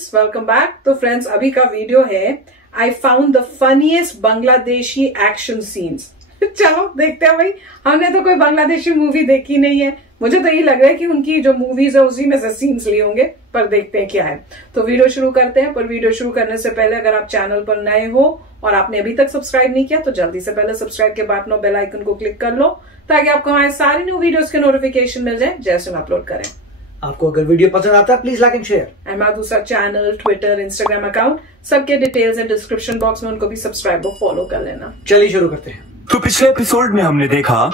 Friends, welcome back. तो friends, अभी का वीडियो है I found the funniest Bangladeshi action scenes. चलो देखते हैं भाई। हमने तो कोई बांग्लादेशी मूवी देखी नहीं है, मुझे तो यही लग रहा है कि उनकी जो मूवीज है उसी में से सीन्स लिए होंगे, पर देखते हैं क्या है। तो वीडियो शुरू करते हैं। पर वीडियो शुरू करने से पहले अगर आप चैनल पर नए हो और आपने अभी तक सब्सक्राइब नहीं किया तो जल्दी से पहले सब्सक्राइब के बाद बेल आइकन को क्लिक कर लो, ताकि आपको हमारे सारे न्यू वीडियोस के नोटिफिकेशन मिल जाए जैसे हम अपलोड करें। आपको अगर वीडियो पसंद आता है प्लीज लाइक एंड शेयर। हमारा दूसरा चैनल, ट्विटर, इंस्टाग्राम अकाउंट, सबके डिटेल्स है डिस्क्रिप्शन बॉक्स में, उनको भी सब्सक्राइब और फॉलो कर लेना। चलिए शुरू करते हैं। तो पिछले एपिसोड में हमने देखा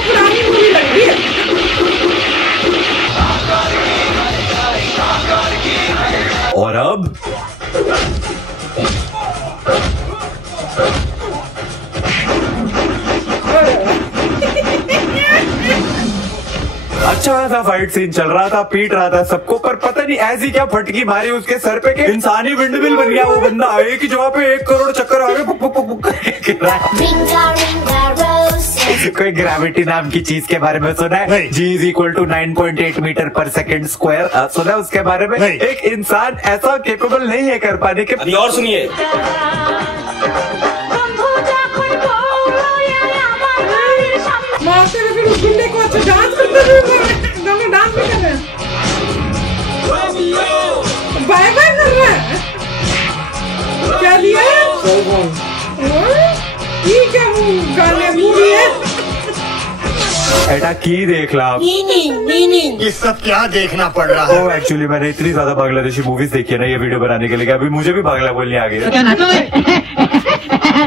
पुरानी मूवी लग रही है। और अब अच्छा खासा फाइट सीन चल रहा था, पीट रहा था सबको, पर पता नहीं ऐसी क्या फटकी मारी उसके सर पे कि इंसानी विंडमिल बन गया वो बंदा। एक ही जगह पे 1 करोड़ चक्कर आ गए। कोई ग्रेविटी नाम की चीज के बारे में सुना है? G = 9.8 मीटर पर सेकेंड स्क्वायर सुना है उसके बारे में? एक इंसान ऐसा केपेबल नहीं है कर पाने के। अभी और सुनिए। को अच्छा डांस करते हुए दोनों डांस भी कर रहे हैं, बाय बाय कर रहे हैं। क्या लिया ये क्या गाने मूवी है? ऐटा की देख ला ये सब क्या देखना पड़ रहा है? एक्चुअली मैंने इतनी ज्यादा बांग्लादेशी मूवीज देखी है ना ये वीडियो बनाने के लिए, अभी मुझे भी बांग्ला बोलनी आ गई।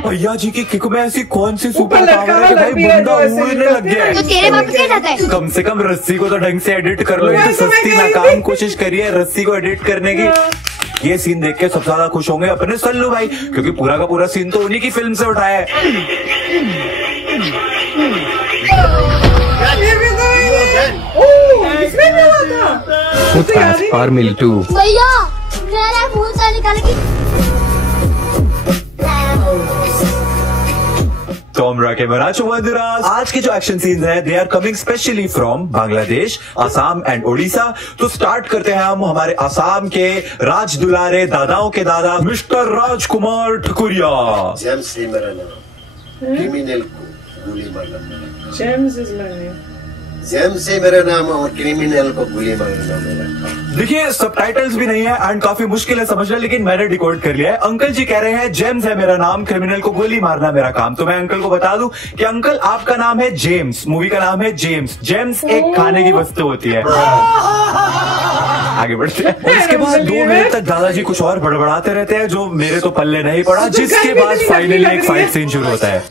भैया जी की किक में ऐसी कौन सी सुपर पावर है कि भाई बंदा उड़ने लग गया है। तो तेरे बाप क्या जाता है? कम से कम रस्सी को तो ढंग से एडिट कर लो। ये सस्ती नाकाम कोशिश करिए रस्सी को एडिट करने की। ये सीन देख के सबसे ज्यादा खुश होंगे अपने सल्लू भाई, क्योंकि पूरा का पूरा सीन तो उन्हीं की फिल्म से उठाया है। भैया मेरा फूल सा निकाल के आज के जो एक्शन सीन्स हैं they are coming specially from Bangladesh, Assam and Odisha. तो स्टार्ट करते हैं हम हमारे असम के राज दुलारे दादाओं के दादा मिस्टर राजकुमार ठकुरिया। जेम्स है मेरा नाम, क्रिमिनल को गोली मारना। James is my name. James है मेरा नाम और क्रिमिनल को गोली मारना मेरा काम। देखिए सबटाइटल्स भी नहीं है एंड काफी मुश्किल है समझना, लेकिन मैंने डिकोड कर लिया है। अंकल जी कह रहे हैं जेम्स है मेरा नाम, क्रिमिनल को गोली मारना मेरा काम। तो मैं अंकल को बता दूं कि अंकल आपका नाम है जेम्स, मूवी का नाम है जेम्स। जेम्स एक खाने की वस्तु होती है। आगे बढ़ते हैं। और इसके बाद 2 मिनट तक दादाजी कुछ और बड़बड़ाते रहते हैं जो मेरे तो पल्ले नहीं पड़ा, जिसके बाद फाइनली एक फाइट सीन शुरू होता है।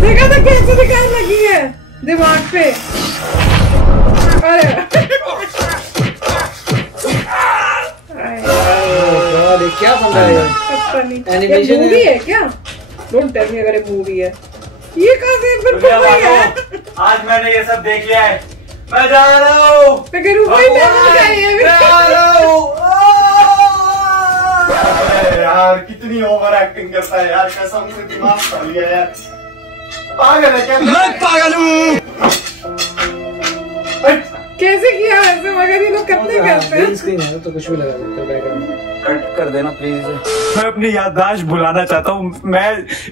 देखा था कैसे दिखाने लगी है दिमाग पे। अरे क्या बन रहा है? एनिमेशन मूवी है क्या? डोंट टेल मी अगर ये मूवी है। ये कहाँ से बिल्कुल वही है। आज मैंने ये सब देख लिया है, मैं जा रहा हूँ। यार कितनी ओवर एक्टिंग करता है यार, कसम से दिमाग खा लिया यार। पागल है क्या? मैं पागल हूँ। कैसे किया वैसे? मगर ये लोग करते हैं स्क्रीन है तो कुछ भी लगा सकते हो बैकग्राउंड। कट कर देना प्लीज। मैं अपनी याददाश्त भुलाना चाहता हूँ, मैं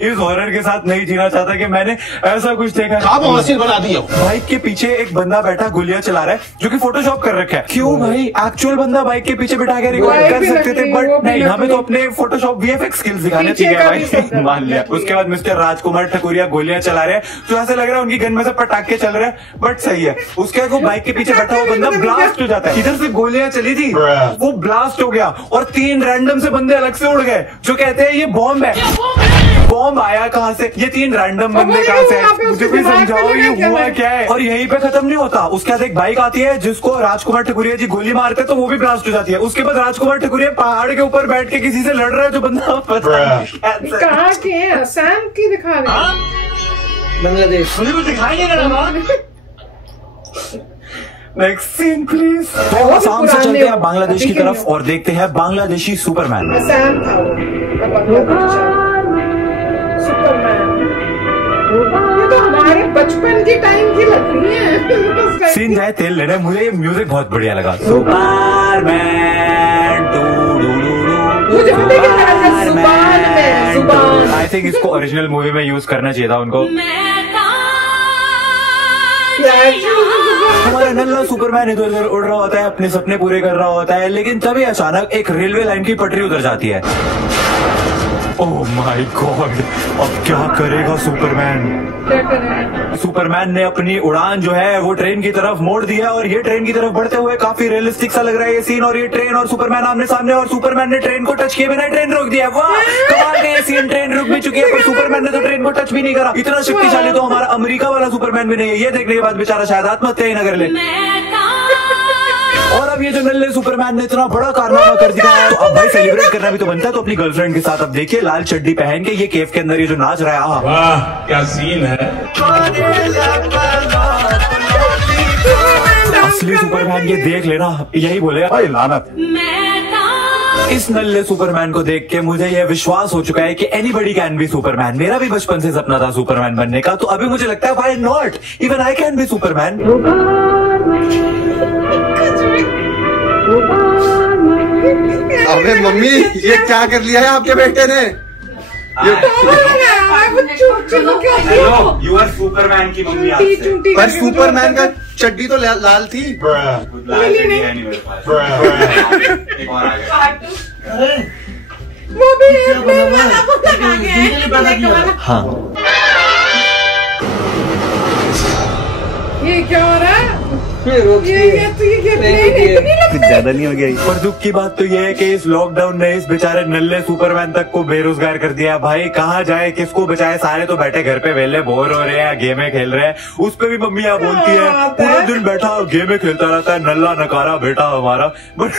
इस हॉरर के साथ नहीं जीना चाहता कि मैंने ऐसा कुछ देखा। आप हसीन बना दिया। बाइक के पीछे एक बंदा बैठा गोलियां चला रहा है जो कि फोटोशॉप कर रखा है। क्यों भाई? एक्चुअल बंदा बाइक के पीछे बिठा के रिकॉर्ड कर सकते थे, बट नहीं, हमें तो अपने फोटोशॉप VFX स्किल्स दिखाने चाहिए भाई। मान लिया। उसके बाद मिस्टर राजकुमार ठकुरिया गोलियां चला रहे हैं, तो ऐसा लग रहा है उनकी गन में से पटाखे चल रहे हैं, बट सही है। उसके बाद वो बाइक के पीछे बैठा हुआ बंदा ब्लास्ट हो जाता है। इधर से गोलियां चली थी, वो ब्लास्ट हो गया और 3 रैंडम से बंदे अलग से उड़ गए जो कहते हैं ये बॉम्ब है। बॉम्ब आया कहाँ से? ये 3 रैंडम बंदे कहाँ से? मुझे भी समझाओ ये हुआ क्या है? और यहीं पे खत्म नहीं होता। उसके बाद एक बाइक आती है जिसको राजकुमार ठकुरिया जी गोली मारते तो वो भी ब्लास्ट हो जाती है। उसके बाद राजकुमार ठकुरिया पहाड़ के ऊपर बैठ के किसी से लड़ रहा है जो बंदा कहाँ के है? असम की दिखा रहे, बांग्लादेश। दिखाई नहीं रहा। Next scene please. तो आसाम से चलते हैं बांग्लादेश की तरफ और देखते हैं बांग्लादेशी सुपरमैन। असम था वो, सुपरमैन। ये तो हमारे बचपन के टाइम की लग रही है। सीन जाए तेल लेने, मुझे ये म्यूजिक बहुत बढ़िया लगा। सुपरमैन आई थिंक इसको ओरिजिनल मूवी में यूज करना चाहिए था उनको। हमारा नल्ला सुपरमैन इधर उधर उड़ रहा होता है, अपने सपने पूरे कर रहा होता है, लेकिन तभी अचानक एक रेलवे लाइन की पटरी उतर जाती है। ओह माय गॉड, अब क्या करेगा सुपरमैन? क्या करेगा? सुपरमैन ने अपनी उड़ान जो है वो ट्रेन की तरफ मोड़ दिया और ये ट्रेन की तरफ बढ़ते हुए काफी रियलिस्टिक सा लग रहा है ये सीन। और ये ट्रेन और सुपरमैन आमने सामने, और सुपरमैन ने ट्रेन को टच किए बिना ट्रेन रोक दिया। वाह कमाल का ये सीन, ट्रेन रुक भी चुकी है पर सुपरमैन ने तो ट्रेन को टच भी नहीं करा। इतना शक्तिशाली तो हमारा अमेरिका वाला सुपरमैन भी नहीं है। ये देखने के बाद बेचारा शायद आत्महत्या ही न कर ले। और अब ये जो नल्ले सुपरमैन ने इतना बड़ा कारनामा कर दिया है, तो अब भाई सेलिब्रेट करना भी तो बनता है। तो अपनी गर्लफ्रेंड के साथ अब देखिए लाल चड्डी पहन के ये केव के अंदर ये जो नाच रहा है, वाह क्या सीन है। असली सुपरमैन ये देख लेना यही बोलेगा भाई लानत। इस नल्ले सुपरमैन को देख के मुझे यह विश्वास हो चुका है कि एनीबडी कैन बी सुपरमैन। मेरा भी बचपन से सपना था सुपरमैन बनने का, तो अभी मुझे लगता है why not, even I can be Superman. अबे मम्मी ये क्या कर लिया है आपके बेटे ने? यू आर सुपरमैन की मम्मी। पर सुपरमैन का चड्डी तो लाल थी। वो भी हाँ ये क्या हो रहा है? कुछ ज्यादा नहीं हो गया। पर दुख की बात तो ये है कि इस लॉकडाउन ने इस बेचारे नल्ले सुपरमैन तक को बेरोजगार कर दिया। भाई कहाँ जाए, किसको बचाए? सारे तो बैठे घर पे वेले बोर हो रहे हैं, गेमें खेल रहे हैं। उस पे भी मम्मी यहाँ बोलती है पूरा दिन बैठा गेमें खेलता रहता है नल्ला नकारा बेटा हमारा। But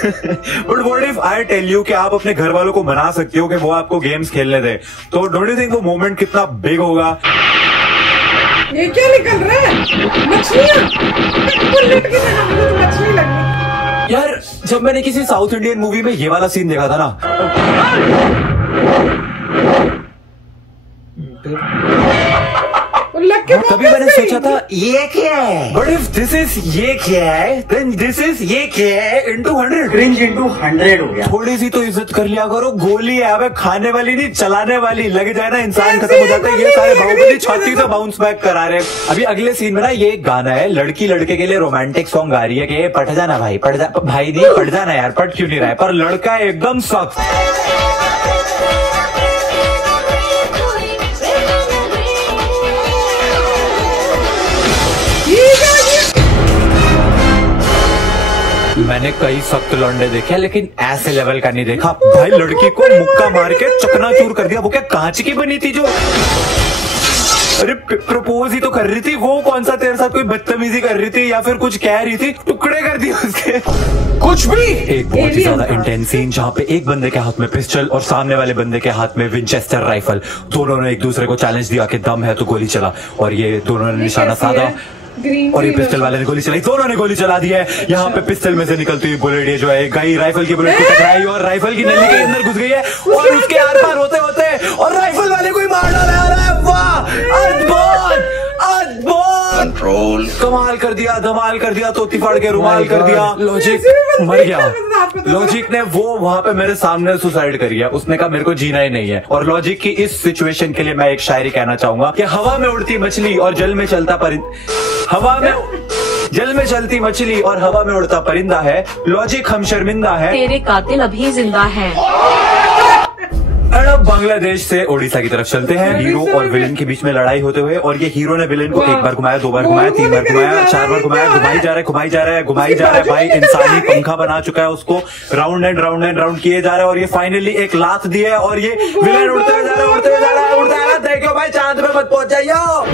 what if I tell you कि आप अपने घर वालों को मना सकते हो कि वो आपको गेम्स खेलने दे, तो डोंट यू थिंक वो मोमेंट कितना बिग होगा? ये क्या निकल रहा है? मछलियाँ मछली लग गई यार। जब मैंने किसी साउथ इंडियन मूवी में ये वाला सीन देखा था ना, तभी मैंने सोचा था ये क्या है। बट इफ दिस इज ये क्या है, देन दिस इज ये क्या है into 100 क्रिंज into 100 हो गया। थोड़ी सी तो इज्जत कर लिया करो। गोली है अब खाने वाली नहीं चलाने वाली, लग जाए ना इंसान खत्म हो जाता है। ये सारे बाहुबली छाती से बाउंस बैक करा रहे हैं। अभी अगले सीन में ना ये गाना है, लड़की लड़के के लिए रोमांटिक सॉन्ग गा रही है कि पट जाना भाई, पट जा भाई नहीं पट जाना यार, पट क्यों नहीं रहा है। पर लड़का एकदम सख्त। मैंने कई सख्त लौंडे देखे लेकिन ऐसे लेवल का नहीं देखा। भाई लड़की को मुक्का मार के चकनाचूर कर दिया। वो क्या कांच की बनी थी जो? अरे प्रपोज ही तो कर रही थी। वो कौन सा तेरे साथ कोई बदतमीजी कर रही थी या फिर कुछ कह रही थी? टुकड़े कर दिए उसके, कुछ भी। एक बहुत ही ज्यादा इंटेंस सीन जहाँ पे एक बंदे के हाथ में पिस्टल और सामने वाले बंदे के हाथ में विंचेस्टर राइफल। दोनों ने एक दूसरे को चैलेंज दिया कि दम है तो गोली चला, और ये दोनों ने निशाना साधा और ये पिस्टल वाले ने गोली चलाई। दोनों ने गोली चला दी है। यहाँ पे पिस्टल में से निकलती हुई बुलेट ये जो है गई राइफल की बुलेट को टकराई और राइफल की नली के अंदर घुस गई है और उसके आर पार होते होते और राइफल वाले को ही मार डाला। वाह अद्भुत कंट्रोल, कमाल कर दिया, धमाल कर दिया, तोती फाड़ के रुमाल कर दिया। लॉजिक मर गया। लॉजिक ने वो वहां पे मेरे सामने सुसाइड कर गया। उसने कहा मेरे को जीना ही नहीं है। और लॉजिक की इस सिचुएशन के लिए मैं एक शायरी कहना चाहूंगा कि हवा में उड़ती मछली और जल में चलता जल में चलती मछली और हवा में उड़ता परिंदा है। लॉजिक हम शर्मिंदा है, तेरे कातिल अभी जिंदा है। अब बांग्लादेश से ओडिशा की तरफ चलते हैं। हीरो और विलेन के बीच में लड़ाई होते हुए, और ये हीरो ने विलेन को एक बार घुमाया, दो बार घुमाया, तीन बार घुमाया, चार बार घुमाया, घुमाई जा रहा है। भाई इंसानी पंखा बना चुका है उसको, राउंड एंड राउंड किए जा रहा है और ये फाइनली एक लात दी है और ये विलेन उड़ते हुए जा रहा है। देखो भाई चांद पे मत पहुंच जाइयो।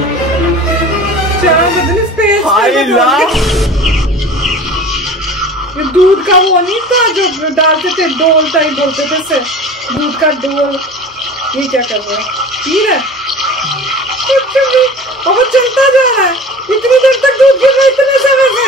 ये दूध का वो नहीं था जो डालते थे, डोल टाइप बोलते थे से, दूध का डोल। ये क्या कर रहा है? पी रहा है और वो चलता जा रहा है। इतनी देर तक दूध गिर रहा है इतने समय से।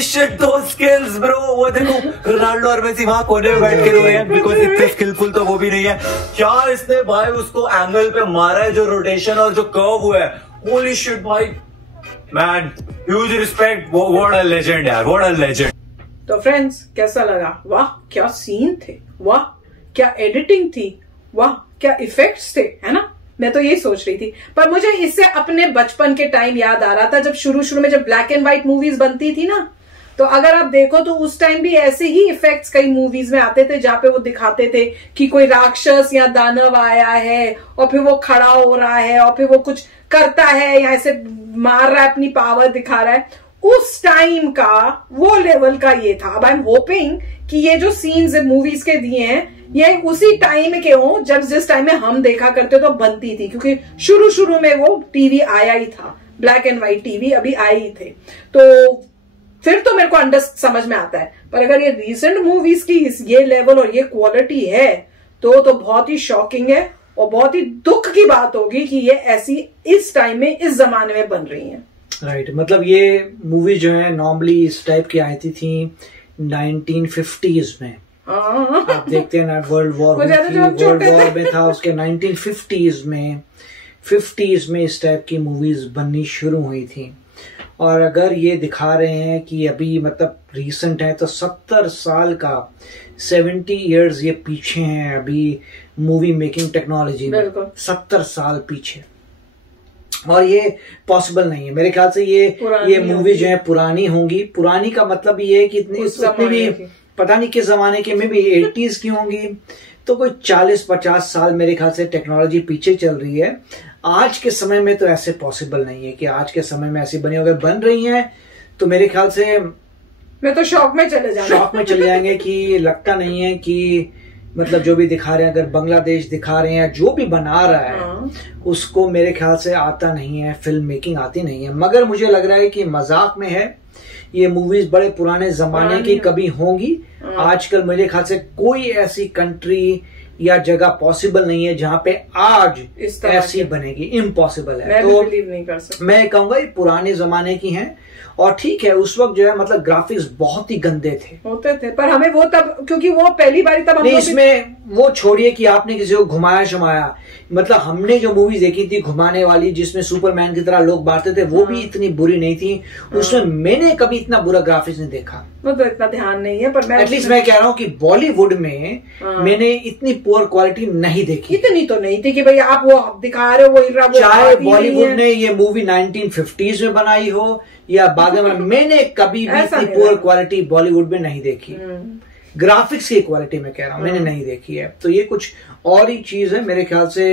होली शिट दो स्किल्स ब्रो। वो देखो रोनाल्डो और मेसी वहां कोने में बैठ के रो रहे हैं बिकॉज इतने स्किलफुल तो वो भी नहीं है। क्या इसने भाई उसको एंगल पे मारा है, जो रोटेशन और जो कर्व हुआ है, होली शिट भाई man, huge respect. What a legend यार, व्हाट अ लेजेंड। तो फ्रेंड्स कैसा लगा? वाह क्या सीन थे, वाह क्या एडिटिंग थी, वाह क्या इफेक्ट्स थे, है ना? मैं तो यही सोच रही थी। पर मुझे इससे अपने बचपन के टाइम याद आ रहा था, जब शुरू में जब ब्लैक एंड व्हाइट मूवीज बनती थी ना, तो अगर आप देखो तो उस टाइम भी ऐसे ही इफेक्ट्स कई मूवीज में आते थे, जहां पे वो दिखाते थे कि कोई राक्षस या दानव आया है और फिर वो खड़ा हो रहा है और फिर वो कुछ करता है या ऐसे मार रहा है, अपनी पावर दिखा रहा है। उस टाइम का वो लेवल का ये था। अब आई एम होपिंग कि ये जो सीन्स मूवीज के दिए हैं ये उसी टाइम के हों जब जिस टाइम में हम देखा करते तो बनती थी, क्योंकि शुरू में वो टीवी आया ही था, ब्लैक एंड व्हाइट टीवी अभी आए ही थे, तो फिर तो मेरे को समझ में आता है। पर अगर ये रीसेंट मूवीज की ये लेवल और ये क्वालिटी है तो बहुत ही शॉकिंग है और बहुत ही दुख की बात होगी कि ये ऐसी इस टाइम में इस जमाने में बन रही है। राइट मतलब ये मूवी जो है नॉर्मली इस टाइप की आई थी 1950s में। आप देखते हैं ना, वर्ल्ड वॉर में था उसके 1950s में, 50s में इस टाइप की मूवीज बननी शुरू हुई थी। और अगर ये दिखा रहे हैं कि अभी मतलब रीसेंट है तो 70 साल का 70 इयर्स ये पीछे हैं अभी मूवी मेकिंग टेक्नोलॉजी में, 70 साल पीछे। और ये पॉसिबल नहीं है मेरे ख्याल से। ये मूवी जो है पुरानी होंगी। पुरानी का मतलब ये है कि इतनी भी पता नहीं किस जमाने की, में भी 80s की होंगी, तो कोई 40-50 साल मेरे ख्याल से टेक्नोलॉजी पीछे चल रही है। आज के समय में तो ऐसे पॉसिबल नहीं है कि आज के समय में ऐसी बनी। अगर बन रही है तो मेरे ख्याल से मैं तो शॉक में चले जाएंगे कि लगता नहीं है कि मतलब जो भी दिखा रहे हैं, अगर बांग्लादेश दिखा रहे हैं, जो भी बना रहा है उसको मेरे ख्याल से आता नहीं है, फिल्म मेकिंग आती नहीं है। मगर मुझे लग रहा है कि मजाक में है, ये मूवीज बड़े पुराने जमाने की कभी होंगी। आजकल मेरे ख्याल से कोई ऐसी कंट्री या जगह पॉसिबल नहीं है जहां पे आज ऐसी बनेगी, इम्पॉसिबल है। तो बिलीव नहीं कर सकता। मैं कहूंगा ये पुराने जमाने की हैं। और ठीक है उस वक्त जो है मतलब ग्राफिक्स बहुत ही गंदे होते थे, पर हमें वो तब, क्योंकि वो पहली बारी तब नहीं, इसमें वो छोड़िए कि आपने किसी को घुमाया शुमाया, मतलब हमने जो मूवी देखी थी घुमाने वाली जिसमें सुपरमैन की तरह लोग मारते थे, वो भी इतनी बुरी नहीं थी। उसमें मैंने कभी इतना बुरा ग्राफिक्स नहीं देखा, वो तो इतना ध्यान नहीं है। पर एटलीस्ट मैं कह रहा हूँ कि बॉलीवुड में मैंने इतनी पुअर क्वालिटी नहीं देखी। इतनी तो नहीं थी कि भाई आप वो दिखा रहे हो वो चाहे बॉलीवुड ने ये मूवी 1950s में बनाई हो या बाद में, मैंने कभी भी इतनी पुअर क्वालिटी बॉलीवुड में नहीं देखी। ग्राफिक्स की क्वालिटी में कह रहा हूँ, मैंने नहीं देखी है। तो ये कुछ और ही चीज है मेरे ख्याल से।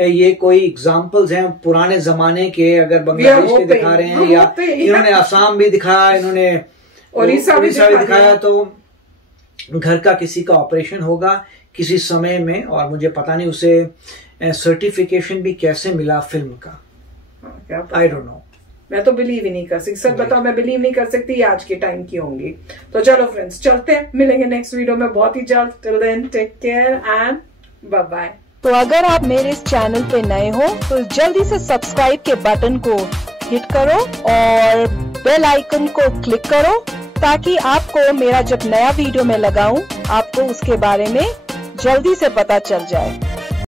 ये कोई एग्जाम्पल्स हैं पुराने जमाने के, अगर बांग्लादेश के दिखा रहे हैं या इन्होंने असम भी दिखाया, इन्होंने उड़ीसा भी दिखाया, तो घर का किसी का ऑपरेशन होगा किसी समय में, और मुझे पता नहीं उसे सर्टिफिकेशन भी कैसे मिला फिल्म का, आई डोंट नो। मैं तो बिलीव ही नहीं कर सकती, सच बताओ मैं बिलीव नहीं कर सकती आज के टाइम की होंगी। तो चलो फ्रेंड्स चलते हैं, मिलेंगे नेक्स्ट वीडियो में बहुत ही जल्द। Till then take care and bye bye. तो अगर आप मेरे इस चैनल पे नए हो तो जल्दी से सब्सक्राइब के बटन को हिट करो और बेल आइकन को क्लिक करो, ताकि आपको मेरा जब नया वीडियो मैं लगाऊं आपको उसके बारे में जल्दी से पता चल जाए।